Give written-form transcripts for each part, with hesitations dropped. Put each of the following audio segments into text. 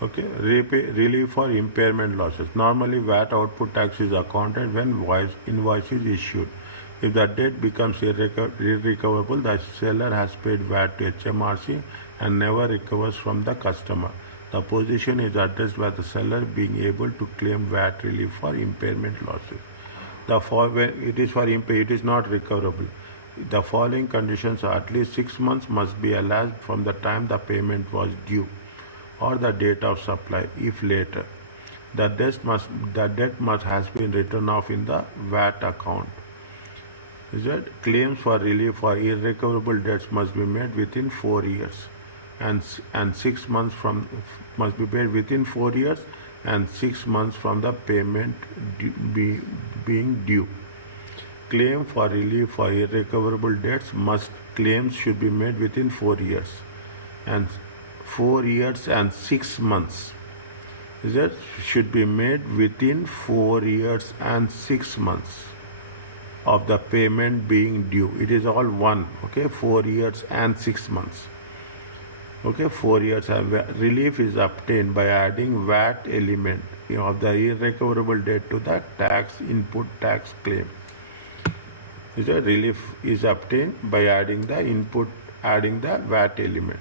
Okay, relief for impairment losses. Normally, VAT output tax is accounted when invoice is issued. If the debt becomes irrecoverable, the seller has paid VAT to HMRC and never recovers from the customer. The position is addressed by the seller being able to claim VAT relief for impairment losses. When it is it is not recoverable. The following conditions are: at least 6 months must be elapsed from the time the payment was due or the date of supply. If later, the debt must has been written off in the VAT account. Is that claims for relief for irrecoverable debts must be made within 4 years, and 6 months from must be paid within 4 years and 6 months from the payment being due. Claim for relief for irrecoverable debts claims should be made within 4 years and 4 years and 6 months. That should be made within 4 years and 6 months of the payment being due. It is all one. Okay, 4 years and 6 months. Okay, 4 years. Relief is obtained by adding VAT element of the irrecoverable debt to the input tax claim. The relief is obtained by adding the VAT element.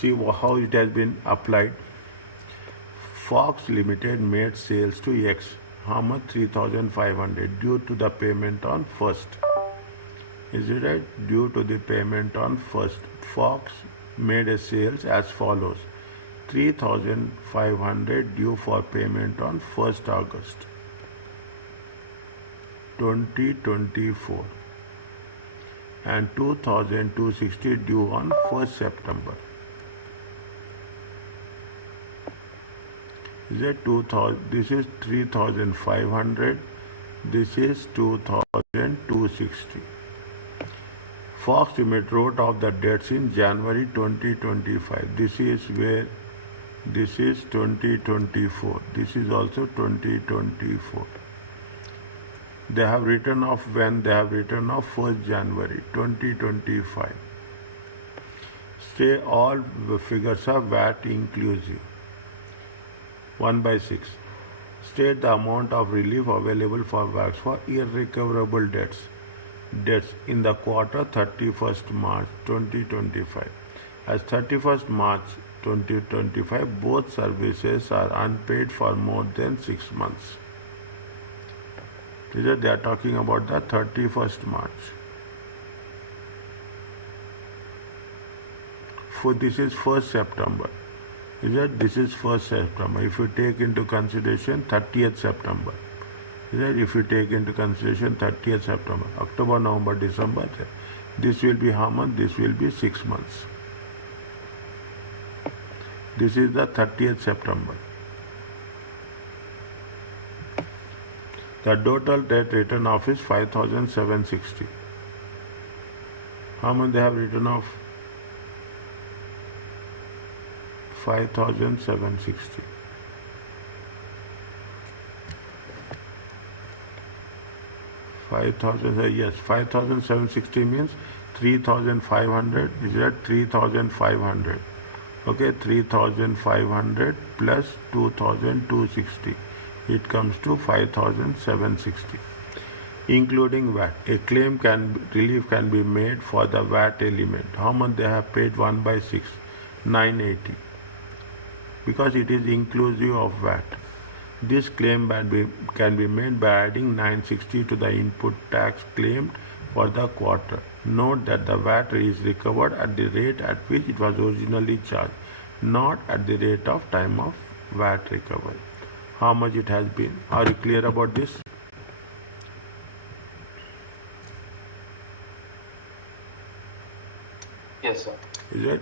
See how it has been applied. Fox Limited made sales to X. How much? 3,500 due to the payment on 1st. Is it right? Due to the payment on 1st. Fox made a sales as follows: 3,500 due for payment on 1st August 2024 and 2,260 due on 1st September. Is it 2,000? This is 3,500. This is 2,260. Fox Limited wrote off the debts in January 2025. This is 2024. This is also 2024. They have written off when they have written off 1st January 2025. Say all figures are VAT inclusive. 1/6. State the amount of relief available for VAT for irrecoverable debts in the quarter 31st March 2025. As 31st March 2025, both services are unpaid for more than 6 months. They are talking about the 31st March. This is 1st September. This is 1st September. If you take into consideration 30th September. If you take into consideration 30th September, October, November, December, this will be how much? This will be 6 months. This is the 30th September. The total debt written off is 5,760. How much they have written off? 5,760. Yes, 5,760 means 3,500. Is that 3,500? Okay, 3,500 plus 2,260. It comes to 5,760, including VAT. A relief can be made for the VAT element. How much they have paid? 1/6, 980. Because it is inclusive of VAT. This claim can be made by adding 960 to the input tax claimed for the quarter. Note that the VAT is recovered at the rate at which it was originally charged, not at the rate of time of VAT recovery. How much it has been? Are you clear about this? Yes, sir. Is it?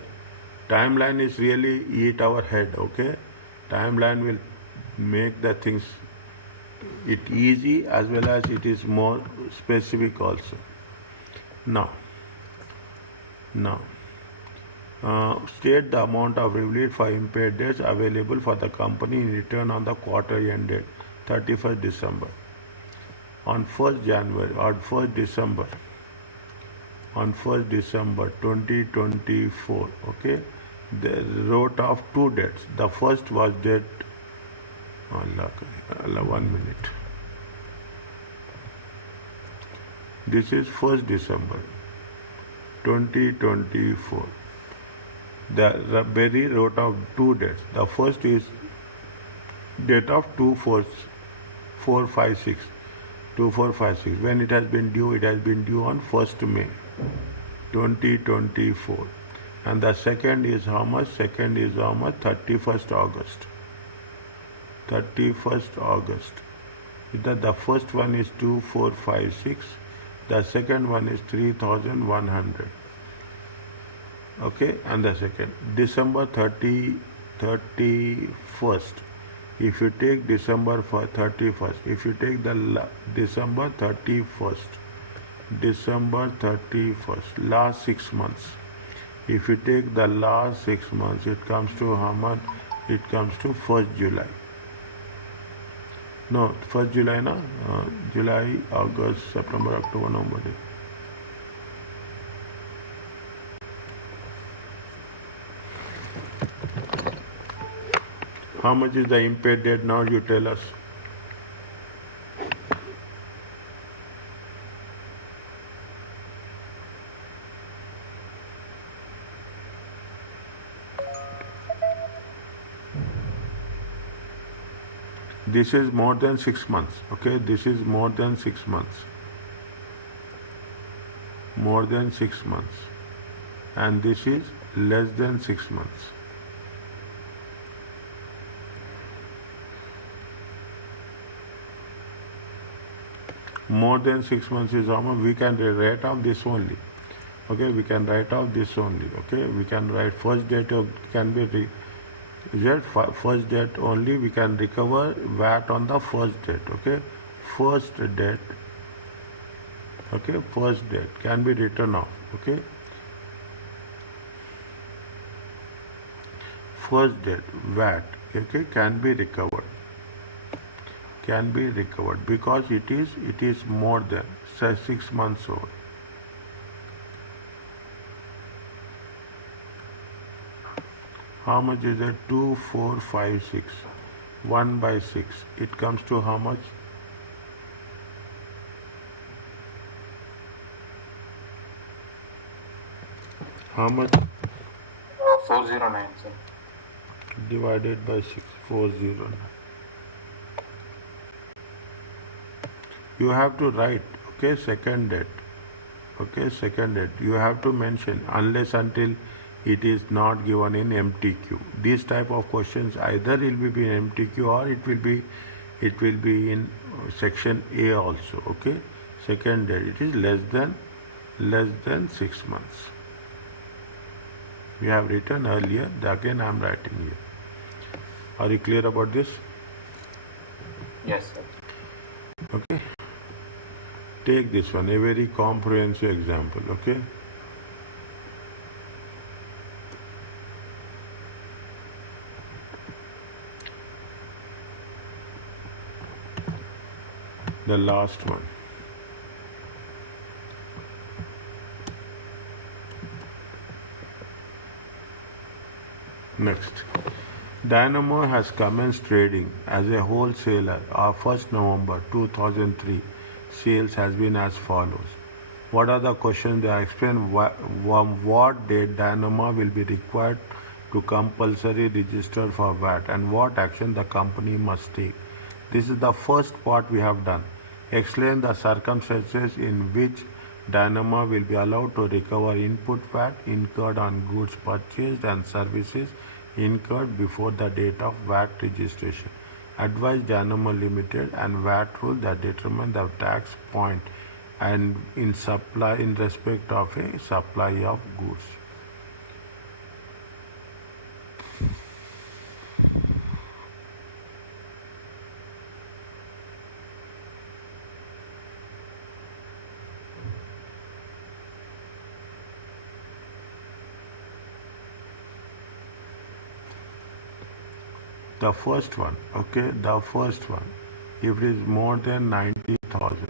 Timeline is really eat our head, okay? Timeline will make the things easy as well as it is more specific also. Now, state the amount of relief for impaired debts available for the company in return on the quarter ended 31st December. On 1st December 2024, okay, They wrote off two dates. The first was date, Allah, Allah, 1 minute. This is 1st December 2024. The Berry wrote off two dates. The first is date of 2456. 2456. When it has been due on 1st May 2024. And the second is how much? Second is how much? 31st August. 31st August. The first one is 2456. The second one is 3100. Okay, and the second December 31st. If you take December 31st, if you take the December 31st, last 6 months. If you take the last 6 months, it comes to how much? It comes to 1st July. No, 1st July, na? July, August, September, October, November. How much is the impaired debt now? You tell us. This is more than 6 months. Okay, this is more than 6 months. More than 6 months. And this is less than 6 months. More than 6 months is how much? We can write off this only. Okay, we can write off this only. Okay, we can write first date can be first date only. We can recover VAT on the first date. Okay, first date. Okay, first date can be written off. Okay, first date VAT. Okay, can be recovered. Can be recovered because it is more than 6 months old. How much is it? 2456. 1 by 6. It comes to how much? How much? 409, sir. Divided by 6. 409. You have to write, okay, second date. Okay, second date. You have to mention unless until it is not given in MTQ. These type of questions either it will be in MTQ or it will be in section A also. Okay, second date. It is less than 6 months. We have written earlier. Again, I am writing here. Are you clear about this? Yes, sir. Okay. Take this one, a very comprehensive example, okay? The last one. Next. Dynamo has commenced trading as a wholesaler on 1st November 2003. Sales has been as follows. What are the questions? They explain what date Dynamo will be required to compulsory register for VAT and what action the company must take. This is the first part we have done. Explain the circumstances in which Dynamo will be allowed to recover input VAT incurred on goods purchased and services incurred before the date of VAT registration. Advise Dynamo Limited and VAT rule that determine the tax point and in respect of a supply of goods. The first one, okay, the first one, if it is more than 90,000,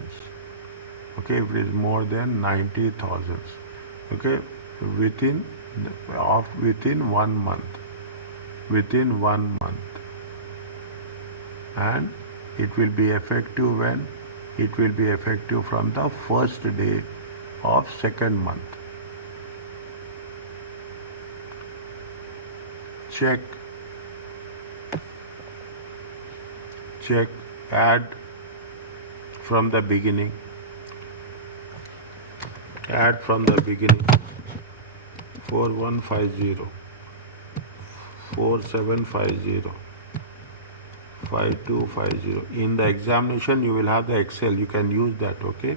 okay, if it is more than 90,000, okay, within within 1 month. Within 1 month. And it will be effective when? It will be effective from the first day of second month. Check, add from the beginning. Add from the beginning. 4150, 4750, 5250. In the examination, you will have the Excel. You can use that, okay?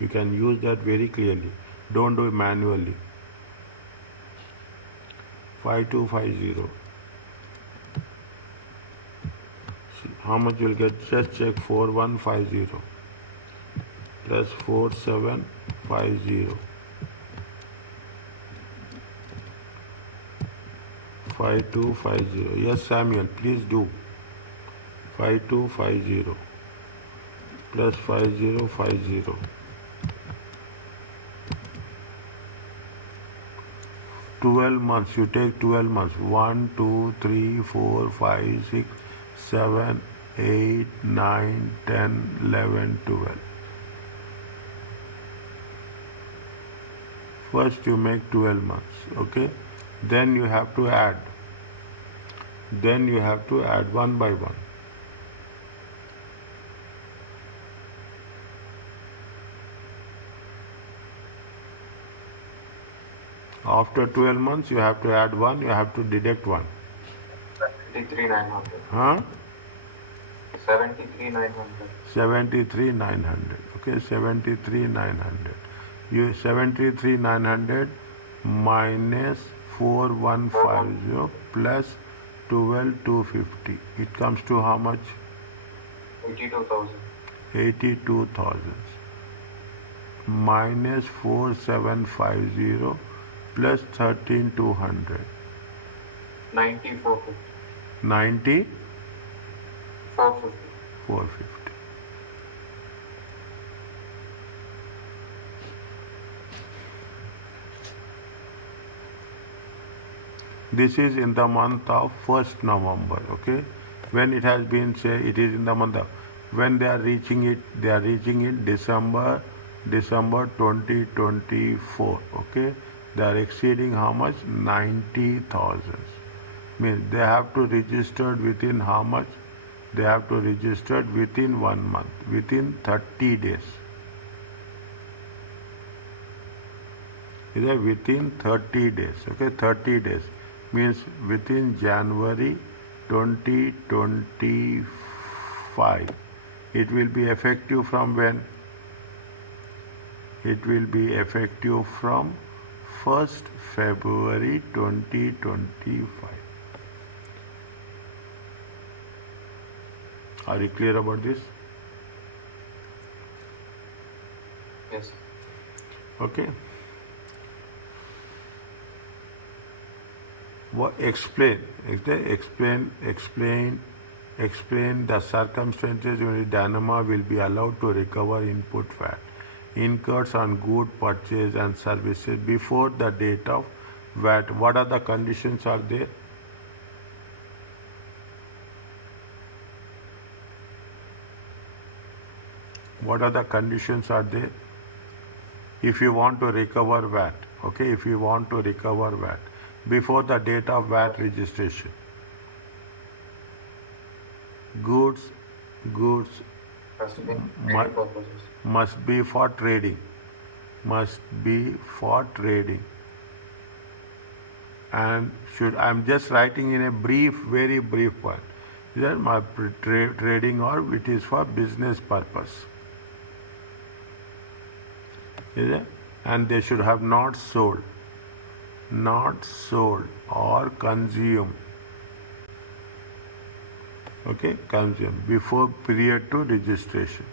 You can use that very clearly. Don't do it manually. 5250. How much you'll get? Just check. 4150 plus 4750. 5250. Yes, Samuel, please do. 5250 plus 5050. 12 months. You take 12 months. 1, 2, 3, 4, 5, 6, 7, 8, 9, 10, 11, 12. First you make 12 months, okay? Then you have to add. Then you have to add one by one. After 12 months, you have to add one, you have to deduct one. 73,900. Huh? 73,900. 73,900. Okay, 73,900. You 73,900 minus 4150 plus 12,250. It comes to how much? 82,000. 82,000 minus 4750 plus 13,200. 9450. 90, 450. 450. This is in the month of 1st November, okay? When it has been, say, it is in the month of, when they are reaching it December 2024, okay? They are exceeding how much? 90,000. Means they have to register within how much? They have to register within 1 month, within 30 days. Is that within 30 days, okay? 30 days means within January 2025. It will be effective from when? It will be effective from 1st February 2025. Are you clear about this? Yes. Okay. What explain the circumstances in which Dynama will be allowed to recover input VAT incurred on good purchase and services before the date of VAT. What are the conditions are there? What are the conditions are there? If you want to recover VAT, okay, if you want to recover VAT before the date of VAT registration, goods Has to be mu- trading purposes. must be for trading, and I'm just writing in a very brief one. Is that my trading, or it is for business purpose? Is it? And they should have not sold or consumed, okay, consumed before period to registration.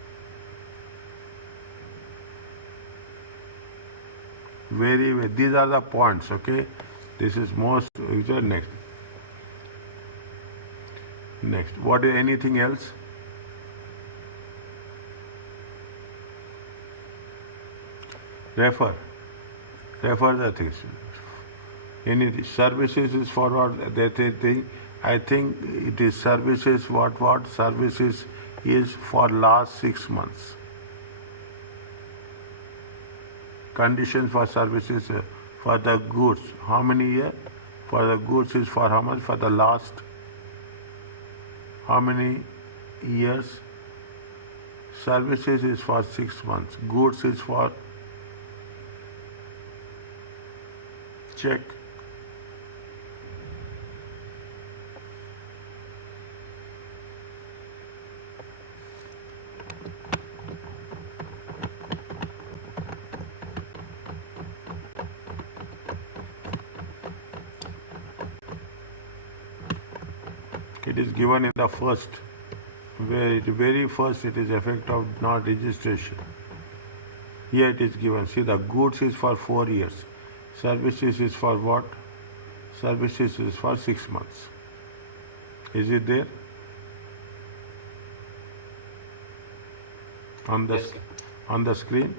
These are the points, okay? This is most, next. What is anything else? Refer the things. Any services is for what? That thing. I think it is services. What services is for last 6 months. Conditions for services for the goods. How many year? For the goods is for how much? For the last how many years? Services is for 6 months. Goods is for check. It is given in the first, very first it is effect of not registration. Here it is given. See, the goods is for 4 years. Services is for what? Services is for 6 months. Is it there? On the, Yes, sir. on the screen?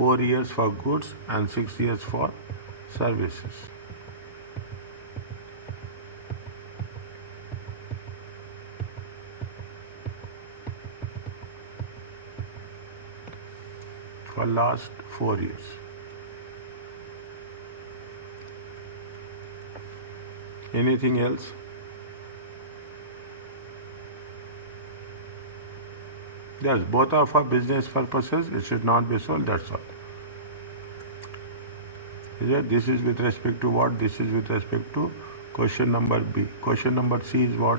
4 years for goods and 6 years for services. For last 4 years. Anything else? Yes, both are for business purposes. It should not be sold, that's all. Is it? This is with respect to what? This is with respect to question number B. Question number C is what?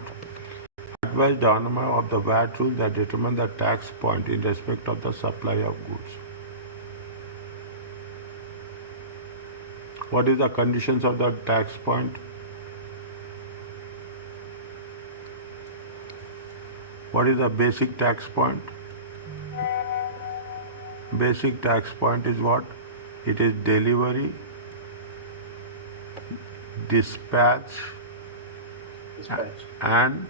Advise the owner of the VAT rule that determine the tax point in respect of the supply of goods. What is the conditions of the tax point? What is the basic tax point? Basic tax point is what? It is delivery, dispatch, and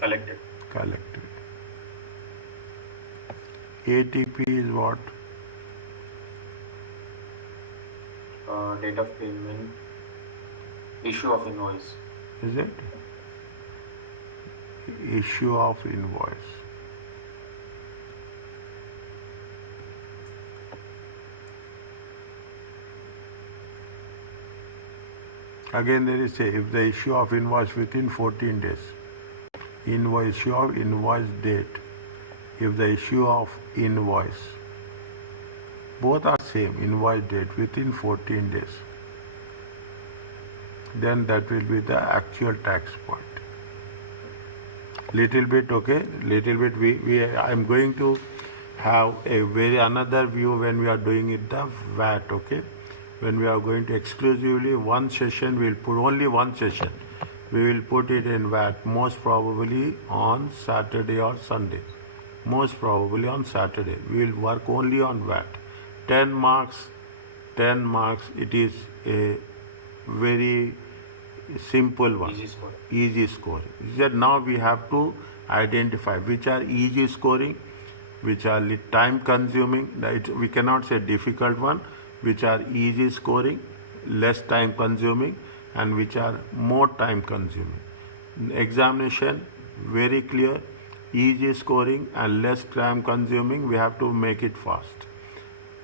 Collected. collected. ATP is what? Date of payment, issue of invoice. Is it? Issue of invoice. Again there is if the issue of invoice within 14 days. Issue of invoice date. If the issue of invoice. Both are same, invoice date within 14 days. Then that will be the actual tax point. Little bit, okay? Little bit I'm going to have a another view when we are doing it the VAT, okay? When we are going to exclusively one session, we'll put only one session. We will put it in VAT most probably on Saturday or Sunday. Most probably on Saturday. We will work only on VAT. 10 marks, it is a very simple one. Easy score. Easy scoring. Now we have to identify which are easy scoring, which are time consuming. We cannot say difficult one, which are easy scoring, less time consuming, and which are more time consuming. Examination, very clear, easy scoring and less time consuming, we have to make it fast.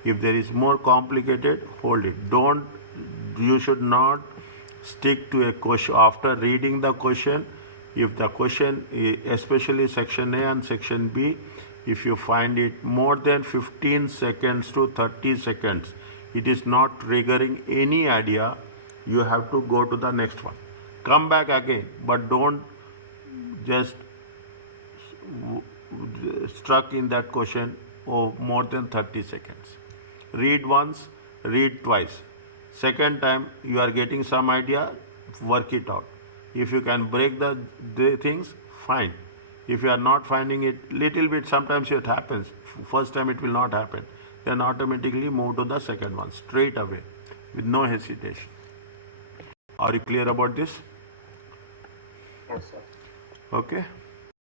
If there is more complicated, hold it. You should not stick to a question after reading the question. If the question, especially section A and section B, if you find it more than 15 seconds to 30 seconds, it is not triggering any idea, you have to go to the next one. Come back again, but don't just stuck in that question more than 30 seconds. Read once, read twice. Second time you are getting some idea, work it out. If you can break the things, fine. If you are not finding it, little bit, sometimes it happens. First time it will not happen. Then automatically move to the second one, straight away, with no hesitation. Are you clear about this? Yes, sir. Okay.